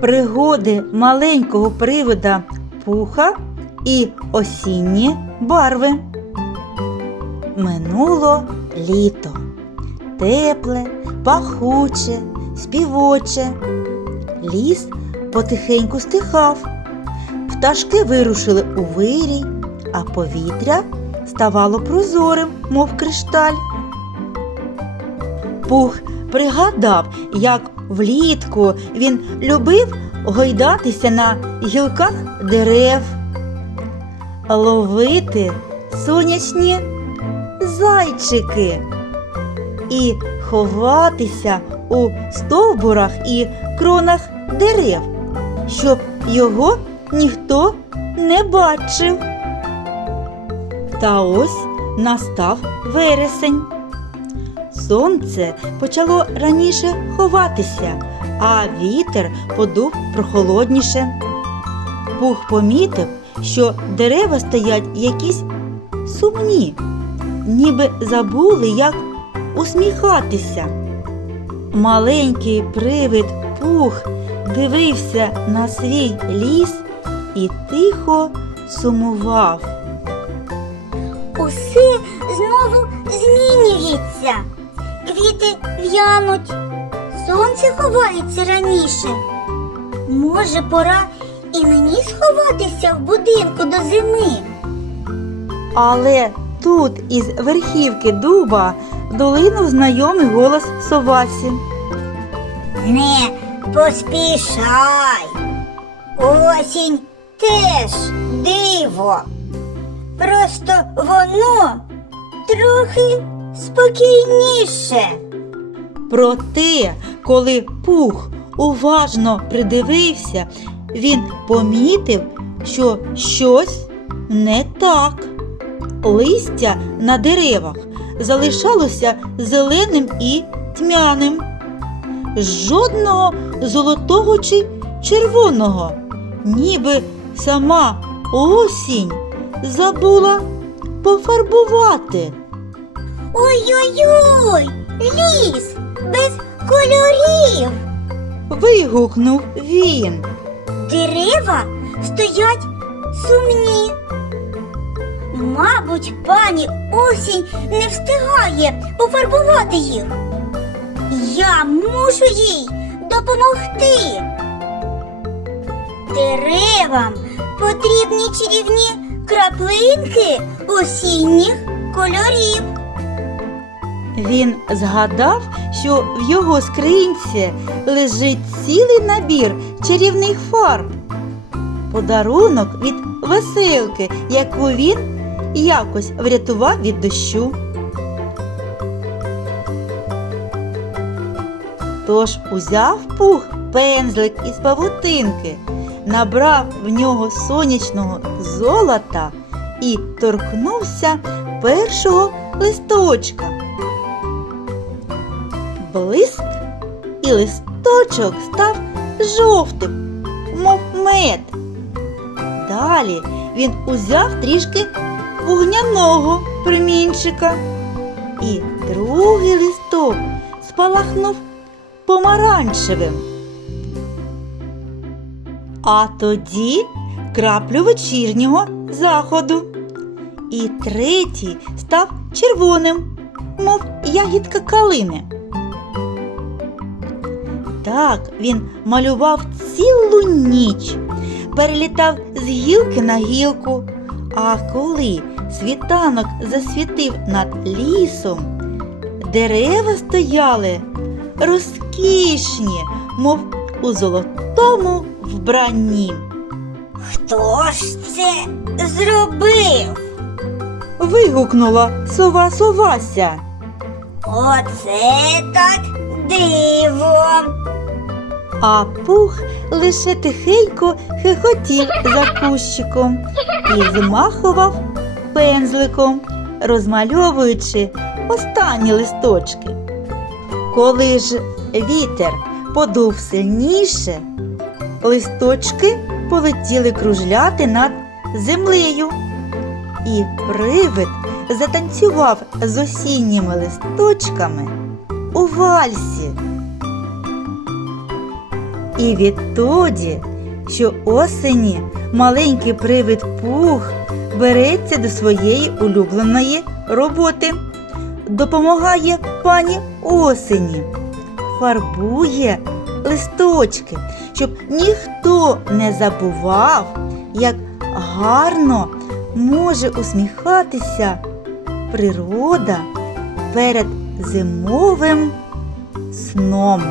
Пригоди маленького привида пуха і осінні барви. Минуло літо. Тепле, пахуче, співоче. Ліс потихеньку стихав. Пташки вирушили у вирій, а повітря ставало прозорим, мов кришталь. Пух пригадав, як влітку він любив гойдатися на гілках дерев, ловити сонячні зайчики і ховатися у стовбурах і кронах дерев, щоб його ніхто не бачив. Та ось настав вересень. Сонце почало раніше ховатися, а вітер подув прохолодніше. Пух помітив, що дерева стоять якісь сумні, ніби забули, як усміхатися. Маленький привид пух дивився на свій ліс і тихо сумував. Усе знову змінюється. Квіти в'януть, сонце ховається раніше. Може, пора і мені сховатися в будинку до зими. Але тут із верхівки дуба долинув знайомий голос Совасі. Не поспішай. Осінь теж диво. Просто воно трохи спокійніше. Проте, коли пух уважно придивився, він помітив, що щось не так. Листя на деревах залишалося зеленим і тьмяним. Жодного золотого чи червоного, ніби сама осінь забула пофарбувати. Ой-ой-ой! Ліс без кольорів. Вигукнув він. Дерева стоять сумні. Мабуть, пані осінь не встигає пофарбувати їх. Я мушу їй допомогти. Деревам потрібні чарівні краплинки осінніх кольорів. Він згадав, що в його скринці лежить цілий набір чарівних фарб. Подарунок від веселки, яку він якось врятував від дощу. Тож узяв пух пензлик із павутинки, набрав в нього сонячного золота і торкнувся першого листочка. Блиск і листочок став жовтим, мов мед. Далі він узяв трішки вогняного промінчика, і другий листок спалахнув помаранчевим. А тоді краплю вечірнього заходу. І третій став червоним, мов ягідка калини. Так він малював цілу ніч, перелітав з гілки на гілку. А коли світанок засвітив над лісом, дерева стояли розкішні, мов у золотому вбранні. Хто ж це зробив? Вигукнула сова Совася. Оце так диво. А пух лише тихенько хихотів за кущиком і змахував пензликом, розмальовуючи останні листочки. Коли ж вітер подув сильніше, листочки полетіли кружляти над землею, і привид затанцював з осінніми листочками у вальсі. І відтоді, що осені маленький привид пух береться до своєї улюбленої роботи, допомагає пані осені, фарбує листочки, щоб ніхто не забував, як гарно може усміхатися природа перед зимовим сном.